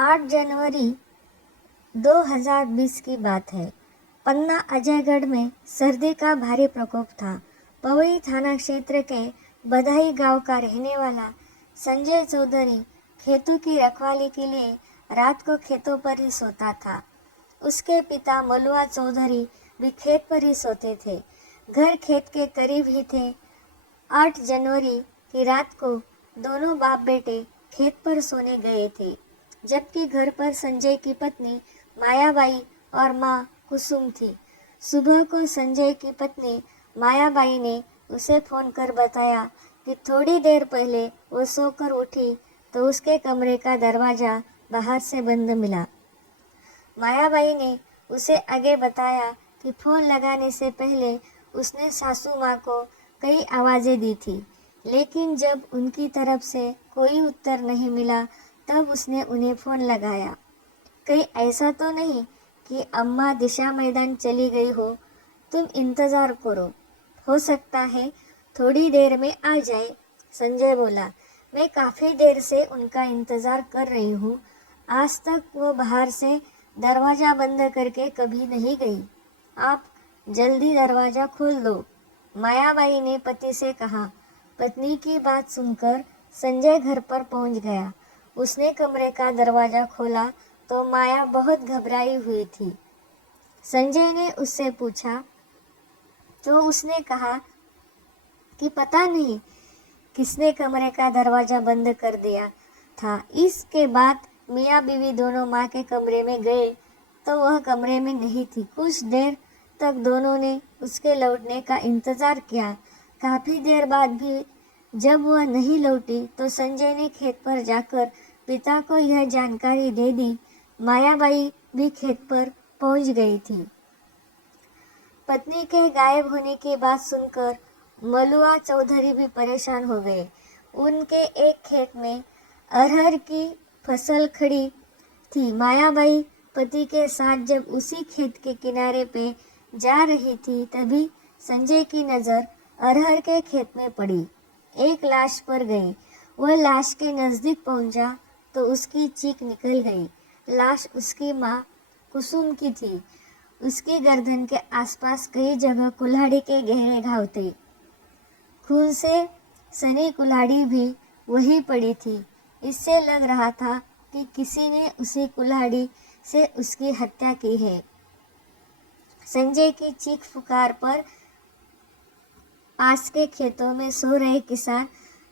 8 जनवरी 2020 की बात है। पन्ना अजयगढ़ में सर्दी का भारी प्रकोप था। पवई थाना क्षेत्र के बधाई गांव का रहने वाला संजय चौधरी खेतों की रखवाली के लिए रात को खेतों पर ही सोता था। उसके पिता मलुआ चौधरी भी खेत पर ही सोते थे। घर खेत के करीब ही थे। 8 जनवरी की रात को दोनों बाप बेटे खेत पर सोने गए थे, जबकि घर पर संजय की पत्नी मायाबाई और माँ कुसुम थी। सुबह को संजय की पत्नी मायाबाई ने उसे फोन कर बताया कि थोड़ी देर पहले वो सोकर उठी तो उसके कमरे का दरवाज़ा बाहर से बंद मिला। मायाबाई ने उसे आगे बताया कि फ़ोन लगाने से पहले उसने सासू माँ को कई आवाज़ें दी थी, लेकिन जब उनकी तरफ से कोई उत्तर नहीं मिला तब उसने उन्हें फ़ोन लगाया। कहीं ऐसा तो नहीं कि अम्मा दिशा मैदान चली गई हो, तुम इंतज़ार करो, हो सकता है थोड़ी देर में आ जाए। संजय बोला, मैं काफ़ी देर से उनका इंतज़ार कर रही हूँ। आज तक वो बाहर से दरवाज़ा बंद करके कभी नहीं गई। आप जल्दी दरवाज़ा खोल दो, मायाबाई ने पति से कहा। पत्नी की बात सुनकर संजय घर पर पहुंच गया। उसने कमरे का दरवाज़ा खोला तो माया बहुत घबराई हुई थी। संजय ने उससे पूछा तो उसने कहा कि पता नहीं किसने कमरे का दरवाज़ा बंद कर दिया था। इसके बाद मियाँ बीवी दोनों माँ के कमरे में गए तो वह कमरे में नहीं थी। कुछ देर तक दोनों ने उसके लौटने का इंतज़ार किया। काफ़ी देर बाद भी जब वह नहीं लौटी तो संजय ने खेत पर जाकर पिता को यह जानकारी दे दी। मायाबाई भी खेत पर पहुंच गई थी। पत्नी के गायब होने की बात सुनकर मलुआ चौधरी भी परेशान हो गए। उनके एक खेत में अरहर की फसल खड़ी थी। मायाबाई पति के साथ जब उसी खेत के किनारे पे जा रही थी तभी संजय की नज़र अरहर के खेत में पड़ी। एक लाश पर गई। वह लाश के नज़दीक पहुंचा तो उसकी चीख निकल गई। लाश उसकी माँ कुसुम की थी। उसकी गर्दन के आसपास कई जगह कुल्हाड़ी के गहरे घाव थे। खून से सनी कुल्हाड़ी भी वही पड़ी थी। इससे लग रहा था कि किसी ने उसी कुल्हाड़ी से उसकी हत्या की है। संजय की चीख पुकार पर पास के खेतों में सो रहे किसान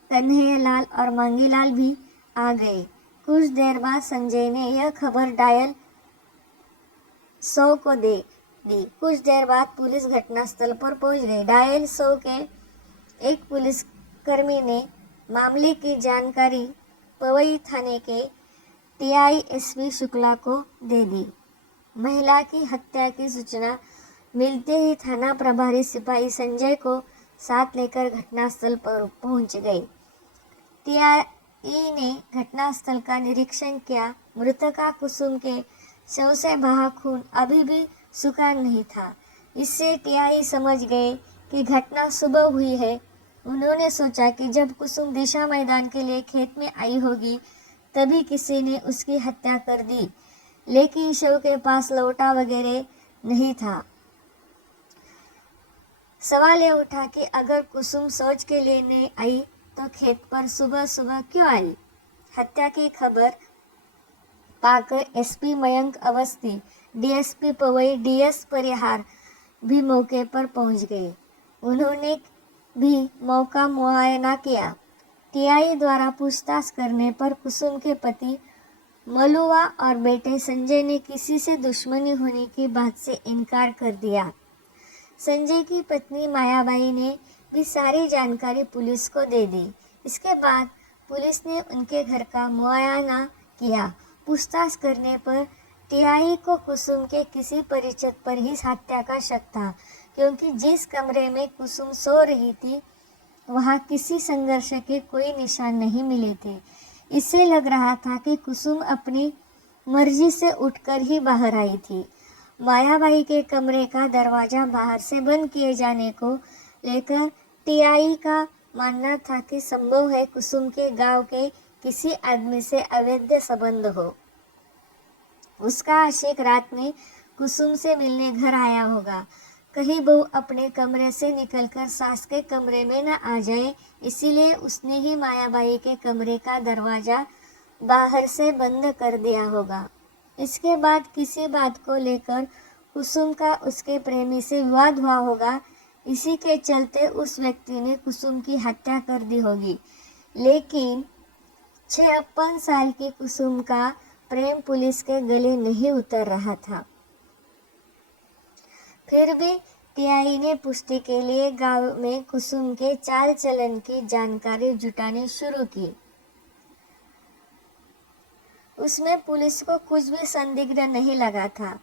कन्हैयालाल और मांगीलाल भी आ गए। कुछ देर बाद संजय ने यह खबर डायल 100 को दे दी। कुछ देर बाद पुलिस घटनास्थल पर पहुंच गई। डायल 100 के एक पुलिसकर्मी ने मामले की जानकारी पवई थाने के टीआई एसपी शुक्ला को दे दी। महिला की हत्या की सूचना मिलते ही थाना प्रभारी सिपाही संजय को साथ लेकर घटनास्थल पर पहुंच गए। टीआई ने घटनास्थल का निरीक्षण किया। मृतका कुसुम के शव से बहा खून अभी भी सूखा नहीं था। इससे टीआई समझ गए कि घटना सुबह हुई है। उन्होंने सोचा कि जब कुसुम दिशा मैदान के लिए खेत में आई होगी तभी किसी ने उसकी हत्या कर दी, लेकिन शव के पास लौटा वगैरह नहीं था। सवाल यह उठा कि अगर कुसुम शौच के लिए नहीं आई तो खेत पर सुबह सुबह क्यों आई। हत्या की खबर पाकर SP Mayank Awasthi, DSP Pawai DS Parihar भी मौके पर पहुंच गए। उन्होंने भी मौका मुआयना किया। टीआई द्वारा पूछताछ करने पर कुसुम के पति मलुआ और बेटे संजय ने किसी से दुश्मनी होने की बात से इनकार कर दिया। संजय की पत्नी मायाबाई ने भी सारी जानकारी पुलिस को दे दी। इसके बाद पुलिस ने उनके घर का मुआयना किया। पूछताछ करने पर टीआई को कुसुम के किसी परिचित पर ही हत्या का शक था, क्योंकि जिस कमरे में कुसुम सो रही थी वहाँ किसी संघर्ष के कोई निशान नहीं मिले थे। इससे लग रहा था कि कुसुम अपनी मर्जी से उठकर ही बाहर आई थी। मायाबाई के कमरे का दरवाज़ा बाहर से बंद किए जाने को लेकर टीआई का मानना था कि संभव है कुसुम के गांव के किसी आदमी से अवैध संबंध हो। उसका आशिक रात में कुसुम से मिलने घर आया होगा। कहीं बहू अपने कमरे से निकलकर सास के कमरे में न आ जाए, इसीलिए उसने ही मायाबाई के कमरे का दरवाजा बाहर से बंद कर दिया होगा। इसके बाद किसी बात को लेकर कुसुम का उसके प्रेमी से विवाद हुआ होगा। इसी के चलते उस व्यक्ति ने कुसुम की हत्या कर दी होगी। लेकिन 56 साल की कुसुम का प्रेम पुलिस के गले नहीं उतर रहा था। फिर भी टीआई ने पुष्टि के लिए गांव में कुसुम के चाल चलन की जानकारी जुटानी शुरू की। उसमें पुलिस को कुछ भी संदिग्ध नहीं लगा था,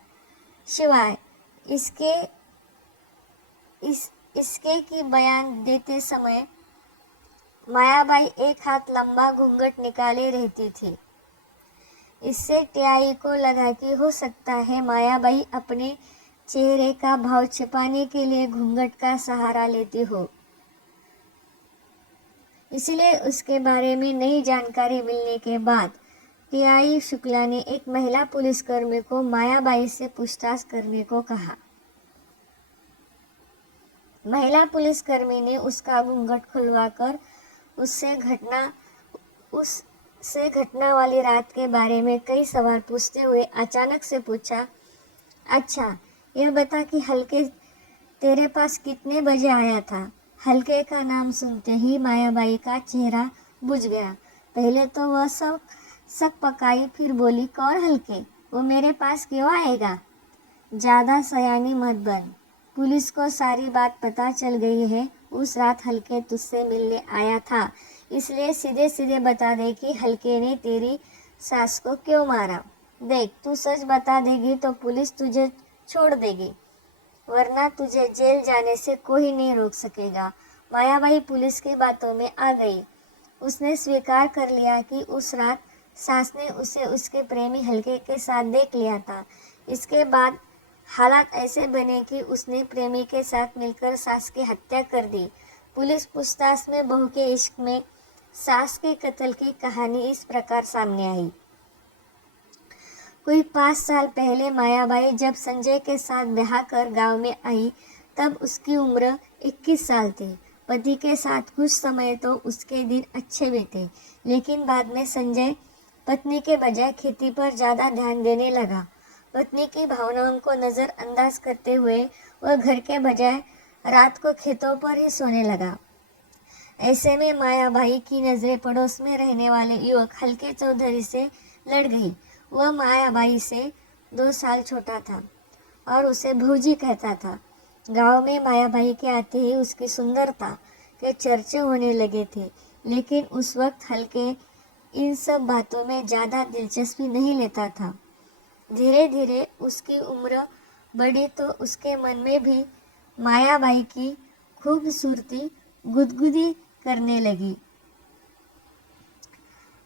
सिवाय इसके की बयान देते समय मायाबाई एक हाथ लंबा घूंघट निकाले रहती थी। इससे टीआई को लगा कि हो सकता है मायाबाई अपने चेहरे का भाव छिपाने के लिए घूंघट का सहारा लेती हो। इसलिए उसके बारे में नई जानकारी मिलने के बाद टीआई शुक्ला ने एक महिला पुलिसकर्मी को मायाबाई से पूछताछ करने को कहा। महिला पुलिसकर्मी ने उसका घूंघट खुलवाकर उससे घटना वाली रात के बारे में कई सवाल पूछते हुए अचानक से पूछा, अच्छा यह बता कि हल्के तेरे पास कितने बजे आया था? हल्के का नाम सुनते ही मायाबाई का चेहरा बुझ गया। पहले तो वह सब शक पकाई, फिर बोली, कौन हल्के? वो मेरे पास क्यों आएगा? ज़्यादा सयानी मत बन, पुलिस को सारी बात पता चल गई है। उस रात हल्के तुझसे मिलने आया था, इसलिए सीधे सीधे बता दे कि हल्के ने तेरी सास को क्यों मारा। देख, तू सच बता देगी तो पुलिस तुझे छोड़ देगी, वरना तुझे जेल जाने से कोई नहीं रोक सकेगा। मायाबाई पुलिस की बातों में आ गई। उसने स्वीकार कर लिया कि उस रात सास ने उसे उसके प्रेमी हल्के के साथ देख लिया था। इसके बाद हालात ऐसे बने कि उसने प्रेमी के साथ मिलकर सास की हत्या कर दी। पुलिस पूछताछ में बहू के इश्क में सास के कत्ल की कहानी इस प्रकार सामने आई। कोई 5 साल पहले मायाबाई जब संजय के साथ ब्याह कर गांव में आई, तब उसकी उम्र 21 साल थी। पति के साथ कुछ समय तो उसके दिन अच्छे बीते, लेकिन बाद में संजय पत्नी के बजाय खेती पर ज़्यादा ध्यान देने लगा। पत्नी की भावनाओं को नज़रअंदाज करते हुए वह घर के बजाय रात को खेतों पर ही सोने लगा। ऐसे में मायाबाई की नज़रें पड़ोस में रहने वाले युवक हल्के चौधरी से लड़ गई। वह मायाबाई से 2 साल छोटा था और उसे भौजी कहता था। गांव में मायाबाई के आते ही उसकी सुंदरता के चर्चे होने लगे थे, लेकिन उस वक्त हल्के इन सब बातों में ज़्यादा दिलचस्पी नहीं लेता था। धीरे धीरे उसकी उम्र बढ़ी तो उसके मन में भी मायाबाई की खूबसूरती गुदगुदी करने लगी।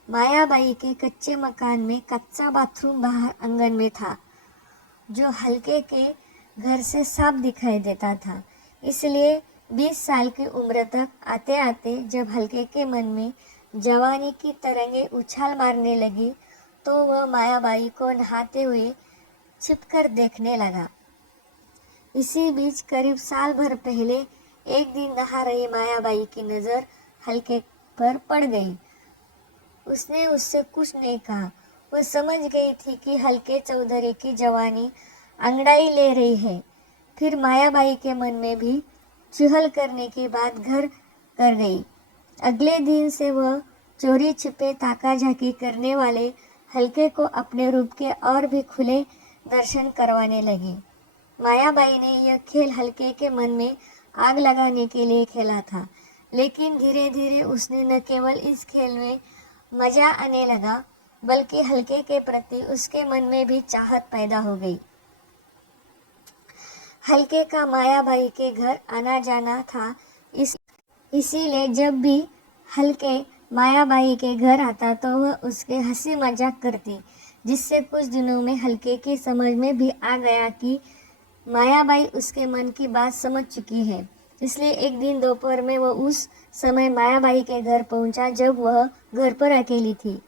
मायाबाई के कच्चे मकान में कच्चा बाथरूम बाहर आंगन में था, जो हल्के के घर से साफ दिखाई देता था। इसलिए 20 साल की उम्र तक आते आते जब हल्के के मन में जवानी की तरंगें उछाल मारने लगी, तो वह मायाबाई को नहाते हुए छिपकर देखने लगा। इसी बीच करीब साल भर पहले एक दिन नहा रही मायाबाई की नज़र हल्के पर पड़ गई। उसने उससे कुछ नहीं कहा। वह समझ गई थी कि हल्के चौधरी की जवानी अंगड़ाई ले रही है। फिर मायाबाई के मन में भी चुहल करने की बात घर कर गई। अगले दिन से वह चोरी छिपे ताका झाकी करने वाले हल्के को अपने रूप के और भी खुले दर्शन करवाने लगी। मायाबाई ने यह खेल हल्के के मन में आग लगाने के लिए खेला था, लेकिन धीरे धीरे उसने न केवल इस खेल में मजा आने लगा, बल्कि हल्के के प्रति उसके मन में भी चाहत पैदा हो गई। हल्के का मायाबाई के घर आना जाना था, इसीलिए जब भी हल्के मायाबाई के घर आता तो वह उसके हंसी मजाक करती, जिससे कुछ दिनों में हल्के की समझ में भी आ गया कि मायाबाई उसके मन की बात समझ चुकी है। इसलिए एक दिन दोपहर में वह उस समय मायाबाई के घर पहुंचा जब वह घर पर अकेली थी।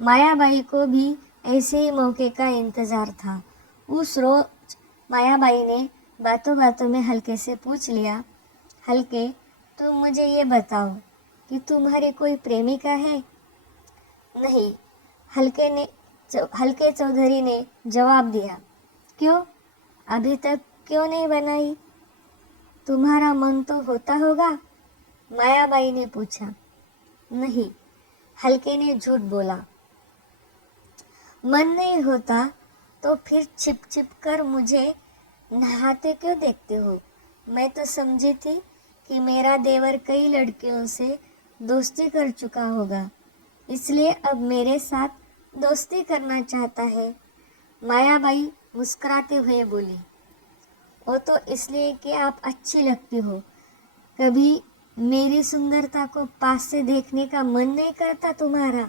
मायाबाई को भी ऐसे ही मौके का इंतज़ार था। उस रोज मायाबाई ने बातों बातों में हल्के से पूछ लिया, हल्के, तुम मुझे ये बताओ कि तुम्हारी कोई प्रेमिका है? नहीं, हल्के चौधरी ने जवाब दिया। क्यों? अभी तक क्यों नहीं बनाई? तुम्हारा मन तो होता होगा? मायाबाई ने पूछा। नहीं, हल्के ने झूठ बोला। मन नहीं होता तो फिर छिप छिप कर मुझे नहाते क्यों देखते हो? मैं तो समझी थी कि मेरा देवर कई लड़कियों से दोस्ती कर चुका होगा, इसलिए अब मेरे साथ दोस्ती करना चाहता है। मायाबाई मुस्कुराते हुए बोली, वो तो इसलिए कि आप अच्छी लगती हो। कभी मेरी सुंदरता को पास से देखने का मन नहीं करता तुम्हारा?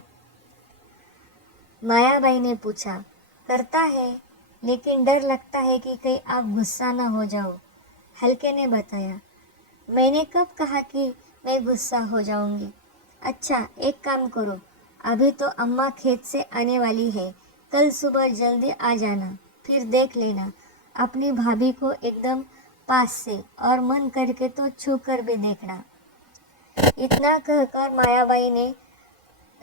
मायाबाई ने पूछा। करता है, लेकिन डर लगता है कि कहीं आप गुस्सा ना हो जाओ। हल्के ने बताया। मैंने कब कहा कि मैं गुस्सा हो जाऊंगी? अच्छा, एक काम करो, अभी तो अम्मा खेत से आने वाली है, कल सुबह जल्दी आ जाना, फिर देख लेना अपनी भाभी को एकदम पास से, और मन करके तो छू कर भी देखना। इतना कहकर मायाबाई ने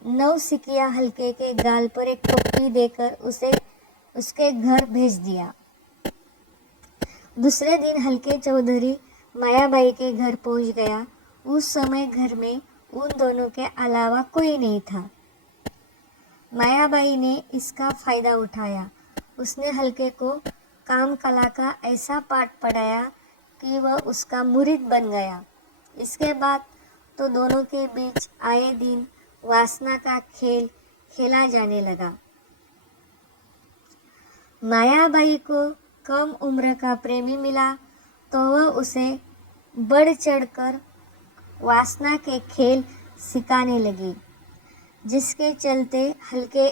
नौसिखिया हल्के के गाल पर एक पप्पी देकर उसे उसके घर भेज दिया। दूसरे दिन हल्के चौधरी मायाबाई के घर पहुंच गया। उस समय घर में उन दोनों के अलावा कोई नहीं था। मायाबाई ने इसका फायदा उठाया। उसने हल्के को काम कला का ऐसा पाठ पढ़ाया कि वह उसका मुरीद बन गया। इसके बाद तो दोनों के बीच आए दिन वासना का खेल खेला जाने लगा। मायाबाई को कम उम्र का प्रेमी मिला तो वह उसे बढ़ चढ़कर वासना के खेल सिखाने लगी, जिसके चलते हल्के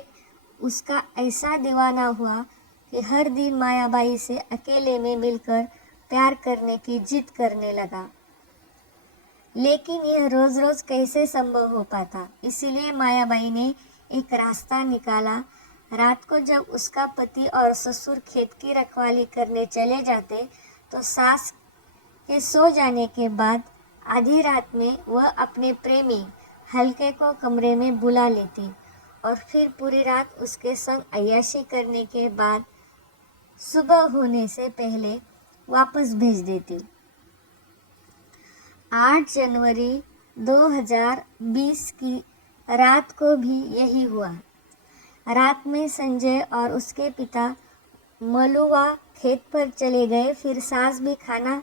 उसका ऐसा दीवाना हुआ कि हर दिन मायाबाई से अकेले में मिलकर प्यार करने की जिद करने लगा। लेकिन यह रोज रोज कैसे संभव हो पाता, इसीलिए मायाबाई ने एक रास्ता निकाला। रात को जब उसका पति और ससुर खेत की रखवाली करने चले जाते तो सास के सो जाने के बाद आधी रात में वह अपने प्रेमी हल्के को कमरे में बुला लेती और फिर पूरी रात उसके संग अय्याशी करने के बाद सुबह होने से पहले वापस भेज देती। 8 जनवरी 2020 की रात को भी यही हुआ। रात में संजय और उसके पिता मलुआ खेत पर चले गए। फिर सास भी खाना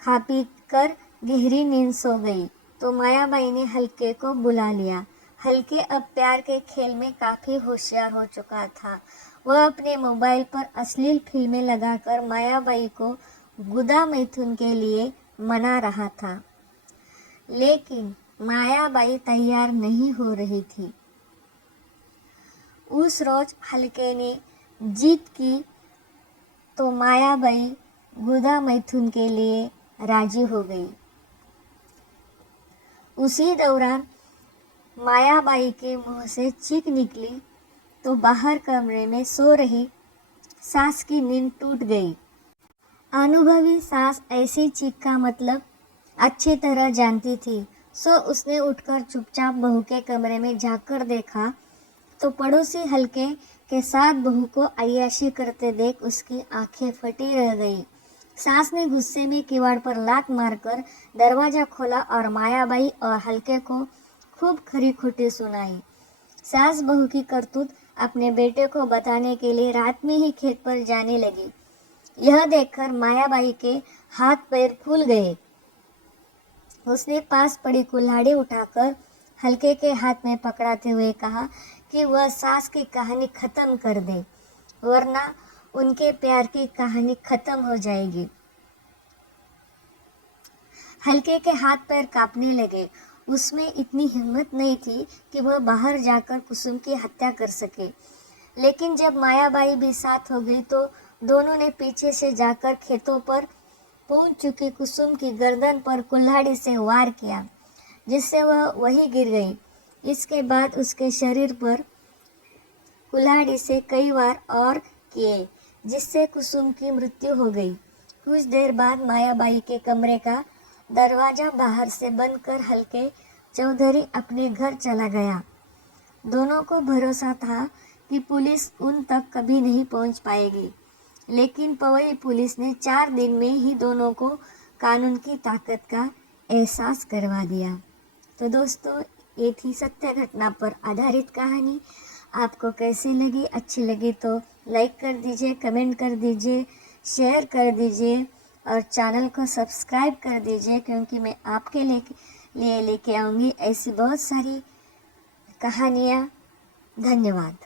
खा पी कर गहरी नींद सो गई तो मायाबाई ने हल्के को बुला लिया। हल्के अब प्यार के खेल में काफ़ी होशियार हो चुका था। वह अपने मोबाइल पर अश्लील फिल्में लगाकर मायाबाई को गुदा मैथुन के लिए मना रहा था, लेकिन मायाबाई तैयार नहीं हो रही थी। उस रोज हल्के ने जीत की तो मायाबाई गुदा मैथुन के लिए राजी हो गई। उसी दौरान मायाबाई के मुंह से चीख निकली तो बाहर कमरे में सो रही सास की नींद टूट गई। अनुभवी सास ऐसी चीख का मतलब अच्छी तरह जानती थी, सो उसने उठकर चुपचाप बहू के कमरे में जाकर देखा तो पड़ोसी हल्के के साथ बहू को अय्याशी करते देख उसकी आंखें फटी रह गई। सास ने गुस्से में किवाड़ पर लात मारकर दरवाजा खोला और मायाबाई और हल्के को खूब खरी खोटी सुनाई। सास बहू की करतूत अपने बेटे को बताने के लिए रात में ही खेत पर जाने लगी। यह देखकर मायाबाई के हाथ पैर फूल गए। उसने पास पड़ी कुल्हाड़ी उठाकर हल्के के हाथ में पकड़ाते हुए कहा कि वह सास की कहानी खत्म कर दे, वरना उनके प्यार की कहानी खत्म हो जाएगी। हल्के के हाथ पैर कांपने लगे। उसमें इतनी हिम्मत नहीं थी कि वह बाहर जाकर कुसुम की हत्या कर सके, लेकिन जब मायाबाई भी साथ हो गई तो दोनों ने पीछे से जाकर खेतों पर पहुंच चुकी कुसुम की गर्दन पर कुल्हाड़ी से वार किया, जिससे वह वहीं गिर गई। इसके बाद उसके शरीर पर कुल्हाड़ी से कई बार और किए, जिससे कुसुम की मृत्यु हो गई। कुछ देर बाद मायाबाई के कमरे का दरवाजा बाहर से बंद कर हल्के चौधरी अपने घर चला गया। दोनों को भरोसा था कि पुलिस उन तक कभी नहीं पहुंच पाएगी, लेकिन पवई पुलिस ने 4 दिन में ही दोनों को कानून की ताकत का एहसास करवा दिया। तो दोस्तों, ये थी सत्य घटना पर आधारित कहानी। आपको कैसी लगी? अच्छी लगी तो लाइक कर दीजिए, कमेंट कर दीजिए, शेयर कर दीजिए और चैनल को सब्सक्राइब कर दीजिए, क्योंकि मैं आपके लिए लेके आऊँगी ऐसी बहुत सारी कहानियाँ। धन्यवाद।